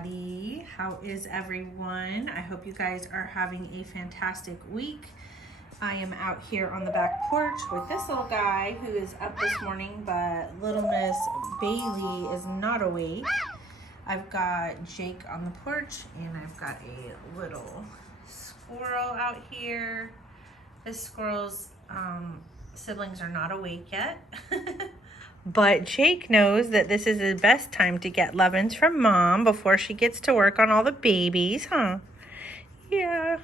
everybody. How is everyone? I hope you guys are having a fantastic week. I am out here on the back porch with this little guy who is up this morning, but little Miss Bailey is not awake. I've got Jake on the porch and I've got a little squirrel out here. This squirrel's siblings are not awake yet. But Jake knows that this is the best time to get lovin's from Mom before she gets to work on all the babies, huh? Yeah.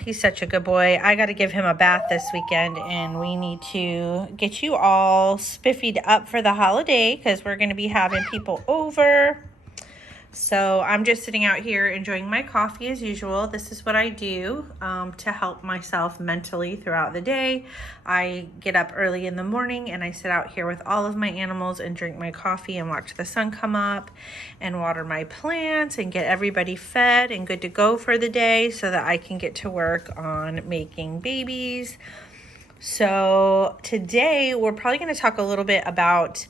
He's such a good boy. I got to give him a bath this weekend, and we need to get you all spiffied up for the holiday because we're going to be having people over. So I'm just sitting out here enjoying my coffee as usual. This is what I do to help myself mentally throughout the day. I get up early in the morning and I sit out here with all of my animals and drink my coffee and watch the sun come up and water my plants and get everybody fed and good to go for the day so that I can get to work on making babies. So today we're probably going to talk a little bit about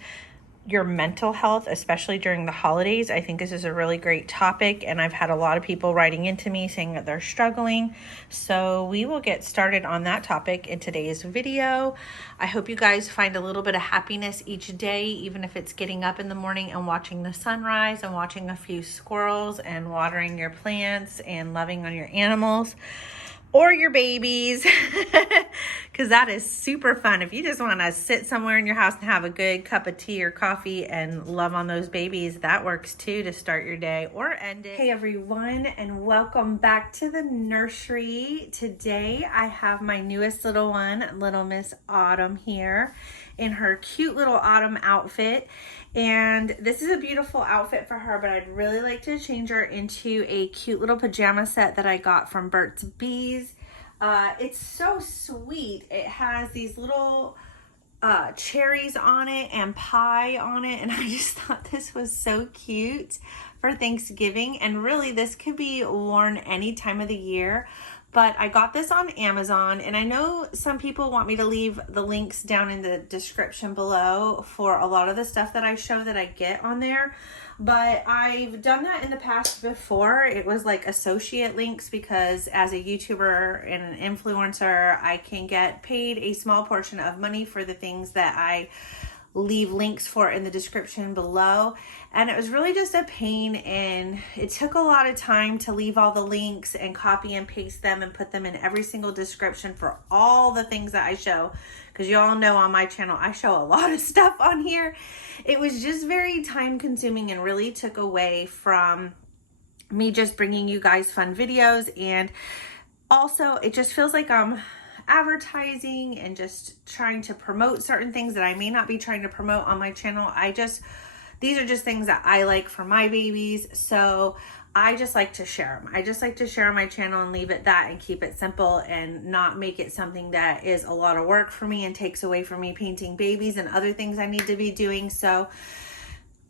your mental health, especially during the holidays. I think this is a really great topic, and I've had a lot of people writing into me saying that they're struggling. So we will get started on that topic in today's video. I hope you guys find a little bit of happiness each day, even if it's getting up in the morning and watching the sunrise and watching a few squirrels and watering your plants and loving on your animals or your babies, because that is super fun. If you just want to sit somewhere in your house and have a good cup of tea or coffee and love on those babies, that works too to start your day or end it. Hey everyone, and welcome back to the nursery. Today I have my newest little one, little Miss Autumn, here in her cute little autumn outfit. And this is a beautiful outfit for her, but I'd really like to change her into a cute little pajama set that I got from Burt's Bees. It's so sweet. It has these little cherries on it and pie on it, and I just thought this was so cute for Thanksgiving. And really, this could be worn any time of the year. But I got this on Amazon, and I know some people want me to leave the links down in the description below for a lot of the stuff that I show that I get on there. But I've done that in the past before. It was like associate links because as a YouTuber and an influencer, I can get paid a small portion of money for the things that I leave links for in the description below. And it was really just a pain, and it took a lot of time to leave all the links and copy and paste them and put them in every single description for all the things that I show, because you all know on my channel I show a lot of stuff on here. It was just very time consuming and really took away from me just bringing you guys fun videos, and also it just feels like I'm advertising and just trying to promote certain things that I may not be trying to promote on my channel. These are just things that I like for my babies, so I just like to share them. I just like to share on my channel and leave it that and keep it simple and not make it something that is a lot of work for me and takes away from me painting babies and other things I need to be doing. So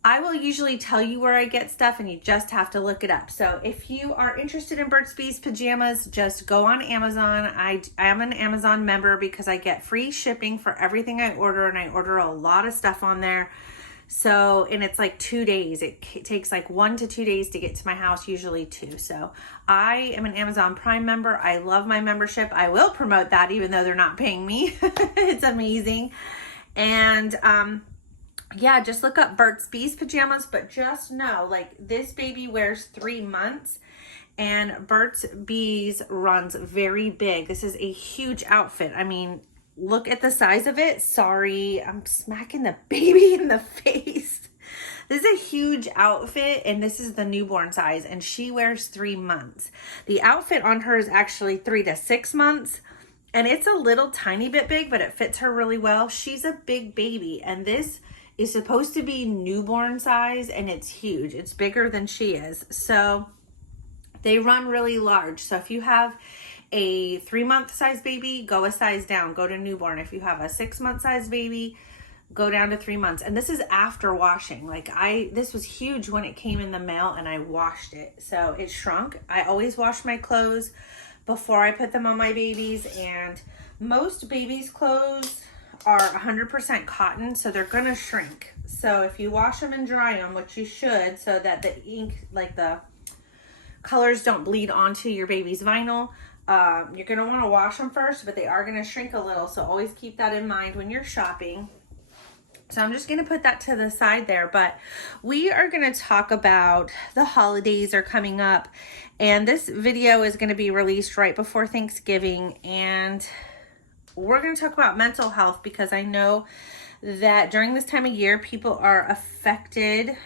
I will usually tell you where I get stuff, and you just have to look it up. So if you are interested in Burt's Bees pajamas, just go on Amazon. I am an Amazon member because I get free shipping for everything I order, and I order a lot of stuff on there. So, and it's like 2 days. It takes like 1 to 2 days to get to my house, usually 2. So I am an Amazon Prime member. I love my membership. I will promote that even though they're not paying me. It's amazing. And, yeah, just look up Burt's Bees pajamas, but just know, like, this baby wears 3 months, and Burt's Bees runs very big. This is a huge outfit. I mean, look at the size of it. Sorry, I'm smacking the baby in the face. This is a huge outfit, and this is the newborn size, and she wears 3 months. The outfit on her is actually 3 to 6 months, and it's a little tiny bit big, but it fits her really well. She's a big baby, and this is supposed to be newborn size, and it's huge. It's bigger than she is. So they run really large. So if you have a 3-month size baby, go a size down, go to newborn. If you have a 6-month size baby, go down to 3 months. And this is after washing. Like this was huge when it came in the mail and I washed it. So it shrunk. I always wash my clothes before I put them on my babies, and most babies' clothes are 100% cotton, so they're gonna shrink. So if you wash them and dry them, which you should, so that the ink, like the colors, don't bleed onto your baby's vinyl, you're gonna wanna wash them first, but they are gonna shrink a little, so always keep that in mind when you're shopping. So I'm just gonna put that to the side there, but we are gonna talk about the holidays are coming up, and this video is gonna be released right before Thanksgiving, and we're gonna talk about mental health because I know that during this time of year, people are affected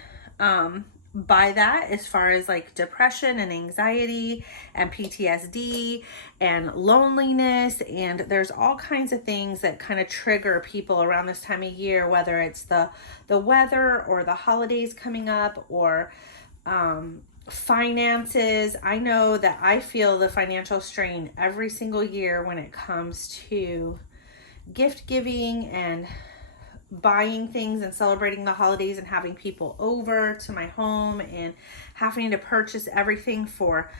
by that, as far as like depression and anxiety and PTSD and loneliness, and there's all kinds of things that kind of trigger people around this time of year, whether it's the weather or the holidays coming up, or finances. I know that I feel the financial strain every single year when it comes to gift giving and buying things and celebrating the holidays and having people over to my home and having to purchase everything for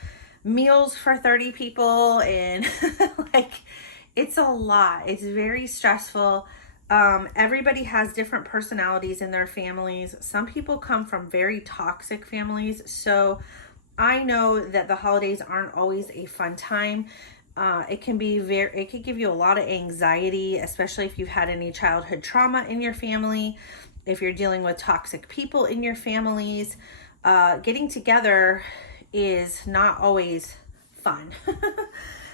meals for 30 people, and like, it's a lot. It's very stressful. Everybody has different personalities in their families. Some people come from very toxic families, so I know that the holidays aren't always a fun time. It can give you a lot of anxiety, especially if you've had any childhood trauma in your family, if you're dealing with toxic people in your families. Getting together is not always fun.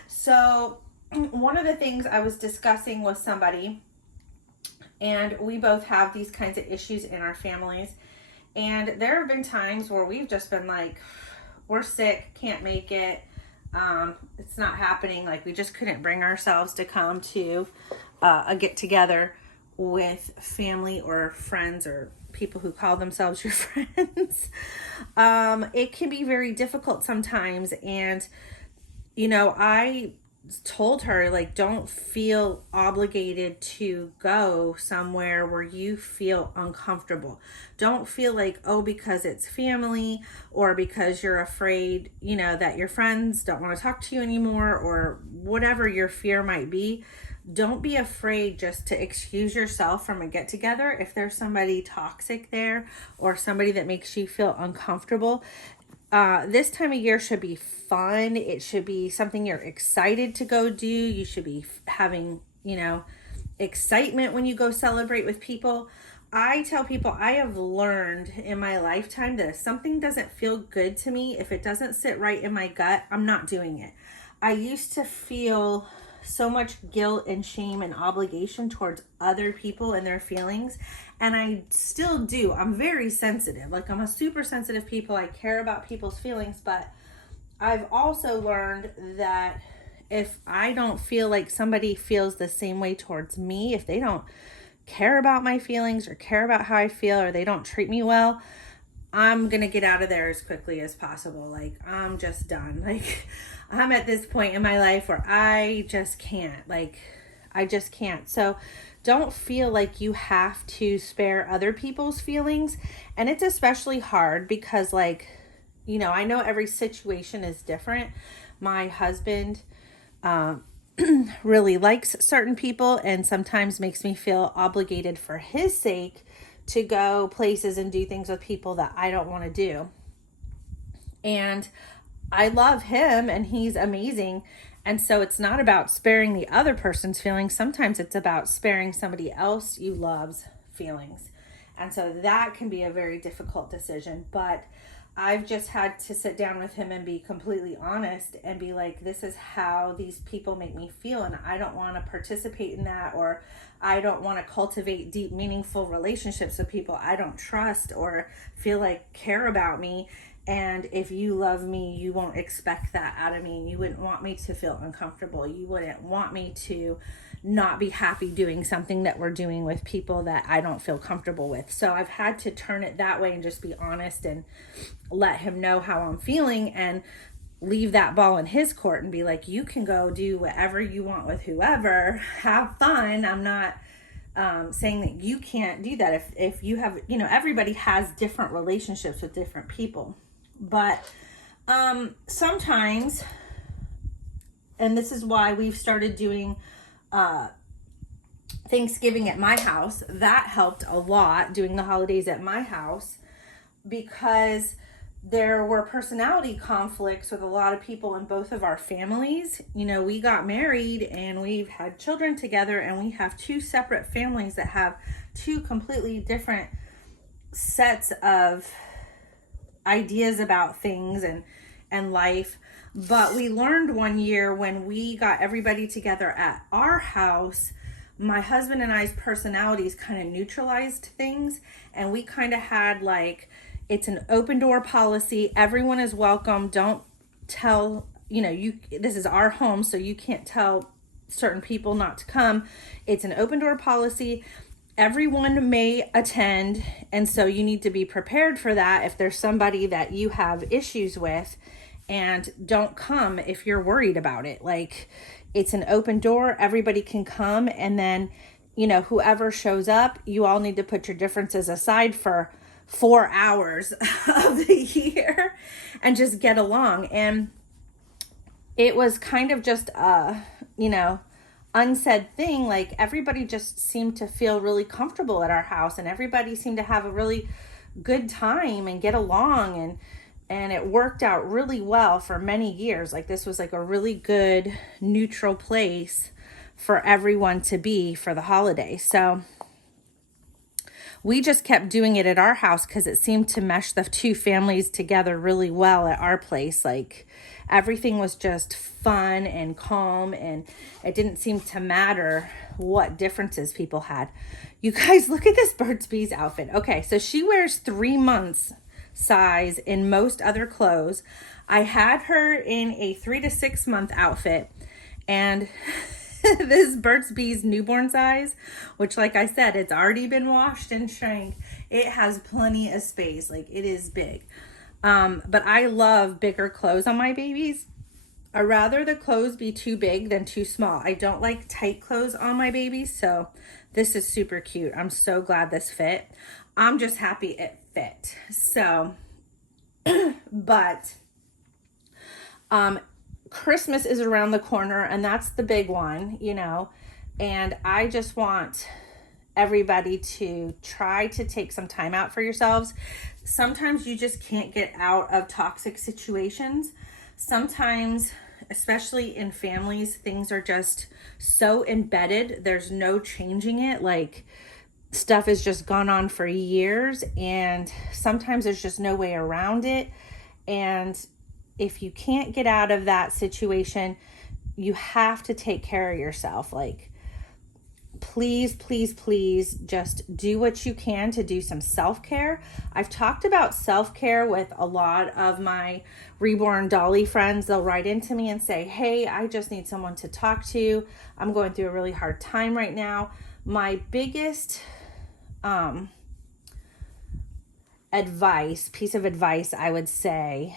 So one of the things I was discussing with somebody, and we both have these kinds of issues in our families, and there have been times where we've just been like, we're sick, can't make it. It's not happening. Like, we just couldn't bring ourselves to come to a get together with family or friends or people who call themselves your friends. It can be very difficult sometimes. And, you know, I told her, like, don't feel obligated to go somewhere where you feel uncomfortable. Don't feel like, oh, because it's family, or because you're afraid, you know, that your friends don't want to talk to you anymore, or whatever your fear might be. Don't be afraid just to excuse yourself from a get together if there's somebody toxic there or somebody that makes you feel uncomfortable. This time of year should be fun. It should be something you're excited to go do. You should be having, you know, excitement when you go celebrate with people. I tell people, I have learned in my lifetime that if something doesn't feel good to me, if it doesn't sit right in my gut, I'm not doing it. I used to feel so much guilt and shame and obligation towards other people and their feelings, and I still do. I'm very sensitive. Like, I'm a super sensitive people. I care about people's feelings, but I've also learned that if I don't feel like somebody feels the same way towards me, if they don't care about my feelings or care about how I feel, or they don't treat me well, I'm gonna get out of there as quickly as possible. Like, I'm just done. Like, I'm at this point in my life where I just can't. Like, I just can't. So don't feel like you have to spare other people's feelings. And it's especially hard because, like, you know, I know every situation is different. My husband really likes certain people and sometimes makes me feel obligated for his sake to go places and do things with people that I don't want to do. And I love him and he's amazing. And so it's not about sparing the other person's feelings. Sometimes it's about sparing somebody else you love's feelings. And so that can be a very difficult decision. But I've just had to sit down with him and be completely honest and be like, this is how these people make me feel, and I don't want to participate in that, or I don't want to cultivate deep, meaningful relationships with people I don't trust or feel like care about me. And if you love me, you won't expect that out of me, and you wouldn't want me to feel uncomfortable. You wouldn't want me to not be happy doing something that we're doing with people that I don't feel comfortable with. So I've had to turn it that way and just be honest and let him know how I'm feeling and leave that ball in his court and be like, you can go do whatever you want with whoever, have fun. I'm not saying that you can't do that. If you have, you know, everybody has different relationships with different people. But sometimes, and this is why we've started doing Thanksgiving at my house. That helped a lot, doing the holidays at my house, because there were personality conflicts with a lot of people in both of our families. You know, we got married and we've had children together, and we have two separate families that have two completely different sets of ideas about things and life. But we learned one year when we got everybody together at our house, my husband and I's personalities kind of neutralized things, and we kind of had like, it's an open door policy. Everyone is welcome. Don't tell, this is our home, so you can't tell certain people not to come. It's an open door policy. Everyone may attend, and so you need to be prepared for that if there's somebody that you have issues with, and don't come if you're worried about it. Like, it's an open door, everybody can come, and then, whoever shows up, you all need to put your differences aside for 4 hours of the year and just get along. And it was kind of just a, unsaid thing. Like, everybody just seemed to feel really comfortable at our house, and everybody seemed to have a really good time and get along, and it worked out really well for many years. Like, this was like a really good neutral place for everyone to be for the holiday. So we just kept doing it at our house because it seemed to mesh the two families together really well at our place. Like, everything was just fun and calm, and it didn't seem to matter what differences people had. You guys, look at this Burt's Bees outfit. Okay, so she wears 3 months size in most other clothes. I had her in a 3 to 6 month outfit, and this Burt's Bees newborn size, which, like I said, it's already been washed and shrank. It has plenty of space. Like, it is big. But I love bigger clothes on my babies. I'd rather the clothes be too big than too small. I don't like tight clothes on my babies, so this is super cute. I'm so glad this fit. I'm just happy it fit. So, but Christmas is around the corner, and that's the big one, and I just want everybody to try to take some time out for yourselves. Sometimes you just can't get out of toxic situations. Sometimes, especially in families, things are just so embedded. There's no changing it. Like, stuff has just gone on for years, and sometimes there's just no way around it. And if you can't get out of that situation, you have to take care of yourself. Like, please, please, please just do what you can to do some self-care. I've talked about self-care with a lot of my reborn Dolly friends. They'll write into me and say, hey, I just need someone to talk to. I'm going through a really hard time right now. My biggest piece of advice, I would say,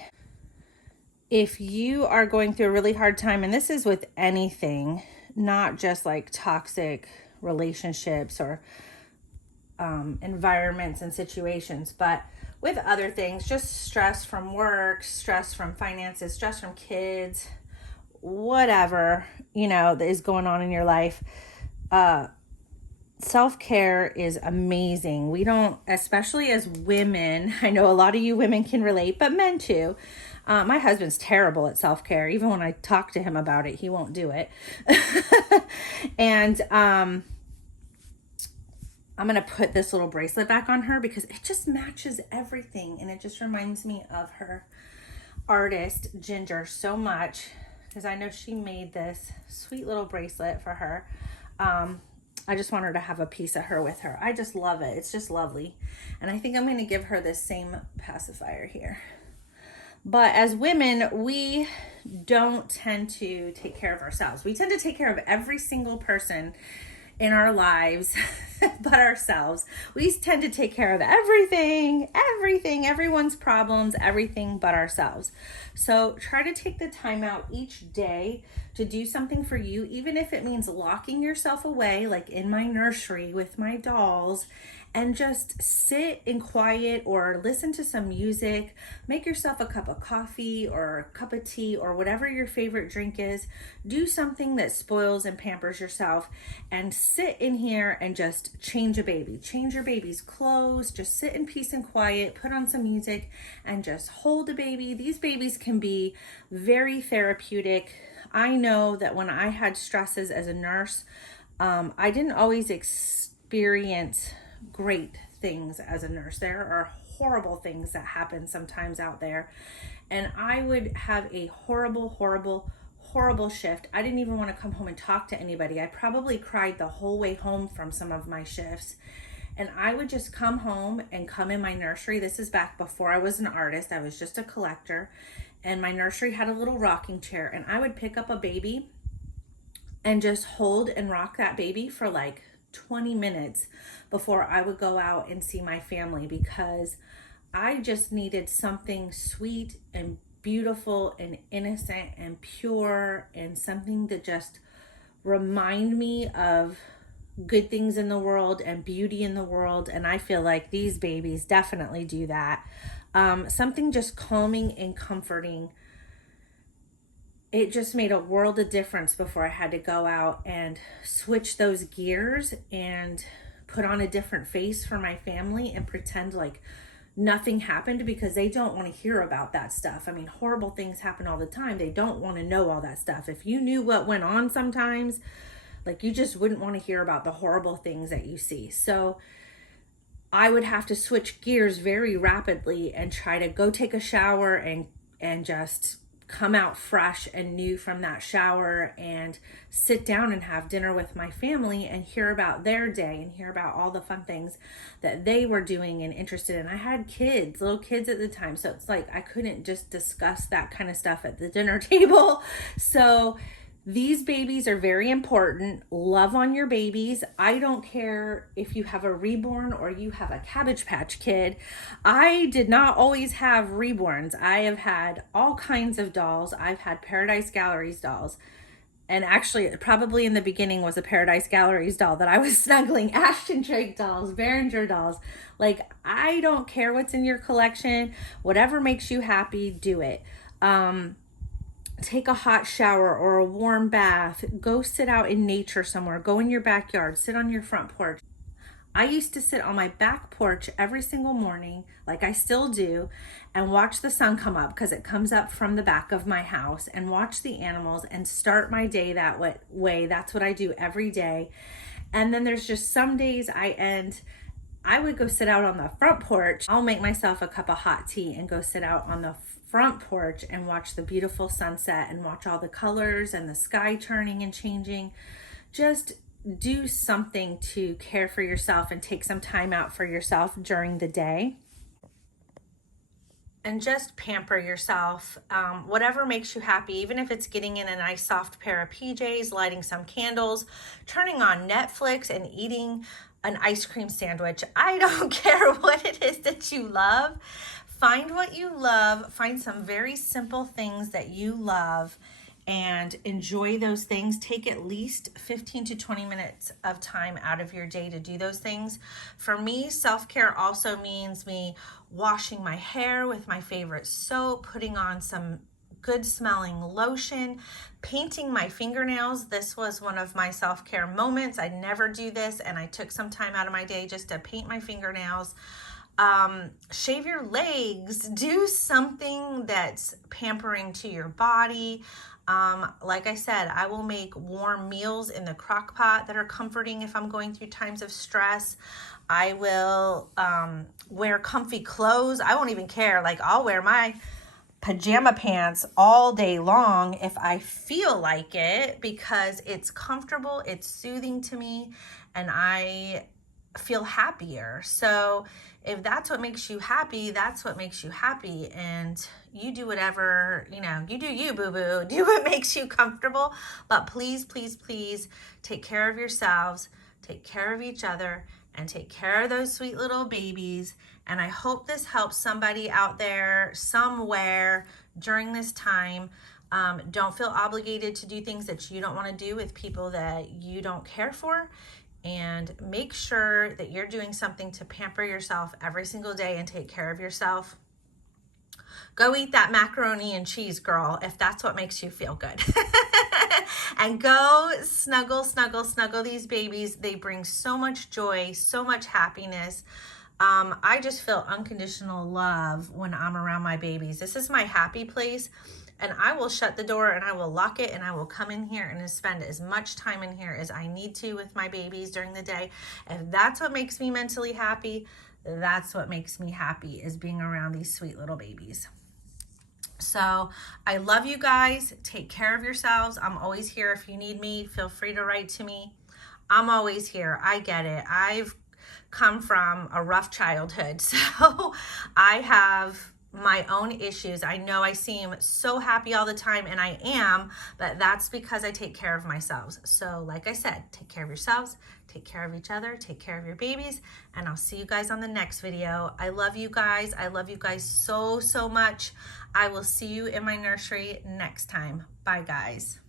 if you are going through a really hard time, and this is with anything, not just like toxic relationships or environments and situations, but with other things, just stress from work, stress from finances, stress from kids, whatever, is going on in your life, self-care is amazing. We don't, especially as women, I know a lot of you women can relate, but men too. My husband's terrible at self-care. Even when I talk to him about it, he won't do it. And I'm going to put this little bracelet back on her because it just matches everything. And it just reminds me of her artist, Ginger, so much, because I know she made this sweet little bracelet for her. I just want her to have a piece of her with her. I just love it. It's just lovely. And I think I'm going to give her this same pacifier here. But as women, we don't tend to take care of ourselves. We tend to take care of every single person in our lives but ourselves. We tend to take care of everything, everyone's problems, everything but ourselves. So try to take the time out each day to do something for you, even if it means locking yourself away, like in my nursery with my dolls, and just sit in quiet or listen to some music. Make yourself a cup of coffee or a cup of tea or whatever your favorite drink is. Do something that spoils and pampers yourself, and sit in here and just change a baby. Change your baby's clothes. Just sit in peace and quiet, put on some music, and just hold a baby. These babies can be very therapeutic. I know that when I had stresses as a nurse, I didn't always experience great things as a nurse. There are horrible things that happen sometimes out there, and I would have a horrible shift. I didn't even want to come home and talk to anybody. I probably cried the whole way home from some of my shifts, and I would just come home and come in my nursery. This is back before I was an artist. I was just a collector, and my nursery had a little rocking chair, and I would pick up a baby and just hold and rock that baby for like 20 minutes before I would go out and see my family, because I just needed something sweet and beautiful and innocent and pure, and something to just remind me of good things in the world and beauty in the world. And I feel like these babies definitely do that. Something just calming and comforting. It just made a world of difference before I had to go out and switch those gears and put on a different face for my family and pretend like nothing happened, because they don't want to hear about that stuff. I mean, horrible things happen all the time. They don't want to know all that stuff. If you knew what went on sometimes, like, you just wouldn't want to hear about the horrible things that you see. So I would have to switch gears very rapidly and try to go take a shower and just come out fresh and new from that shower and sit down and have dinner with my family and hear about their day and hear about all the fun things that they were doing and interested in. I had kids, little kids at the time, so it's like I couldn't just discuss that kind of stuff at the dinner table. So these babies are very important. Love on your babies. I don't care if you have a reborn or you have a Cabbage Patch Kid. I did not always have reborns. I have had all kinds of dolls. I've had Paradise Galleries dolls. And actually, probably in the beginning was a Paradise Galleries doll that I was snuggling. Ashton Drake dolls, Behringer dolls. Like, I don't care what's in your collection. Whatever makes you happy, do it. Take a hot shower or a warm bath. Go sit out in nature somewhere. Go in your backyard. Sit on your front porch. I used to sit on my back porch every single morning, like I still do, and watch the sun come up, because it comes up from the back of my house, and watch the animals and start my day that way. That's what I do every day. And then there's just some days I would go sit out on the front porch. I'll make myself a cup of hot tea and go sit out on the front porch and watch the beautiful sunset and watch all the colors and the sky turning and changing. Just do something to care for yourself and take some time out for yourself during the day. And just pamper yourself. Whatever makes you happy, even if it's getting in a nice soft pair of PJs, lighting some candles, turning on Netflix and eating an ice cream sandwich. I don't care what it is that you love. Find what you love. Find some very simple things that you love and enjoy those things. Take at least 15 to 20 minutes of time out of your day to do those things. For me, self-care also means me washing my hair with my favorite soap, putting on some good smelling lotion, painting my fingernails. This was one of my self-care moments. I never do this, and I took some time out of my day just to paint my fingernails. Shave your legs. Do something that's pampering to your body. Like I said, I will make warm meals in the crock pot that are comforting if I'm going through times of stress. I will wear comfy clothes. I won't even care. Like, I'll wear my pajama pants all day long if I feel like it, because it's comfortable, it's soothing to me, and I feel happier. So if that's what makes you happy, that's what makes you happy. And you do whatever, you do you, boo-boo. Do what makes you comfortable. But please, please, please take care of yourselves. take care of each other, and take care of those sweet little babies. And I hope this helps somebody out there somewhere during this time. Don't feel obligated to do things that you don't want to do with people that you don't care for. And make sure that you're doing something to pamper yourself every single day and take care of yourself. Go eat that macaroni and cheese, girl, if that's what makes you feel good. And go snuggle, snuggle, snuggle these babies. They bring so much joy, so much happiness. I just feel unconditional love when I'm around my babies. This is my happy place, and I will shut the door and I will lock it, and I will come in here and spend as much time in here as I need to with my babies during the day. If that's what makes me mentally happy, that's what makes me happy, is being around these sweet little babies. So I love you guys. Take care of yourselves. I'm always here. If you need me, feel free to write to me. I'm always here. I get it. I've come from a rough childhood, so I have my own issues. I know I seem so happy all the time, and I am, but that's because I take care of myself. So like I said, take care of yourselves, take care of each other, take care of your babies, and I'll see you guys on the next video. I love you guys. I love you guys so, so much. I will see you in my nursery next time. Bye, guys.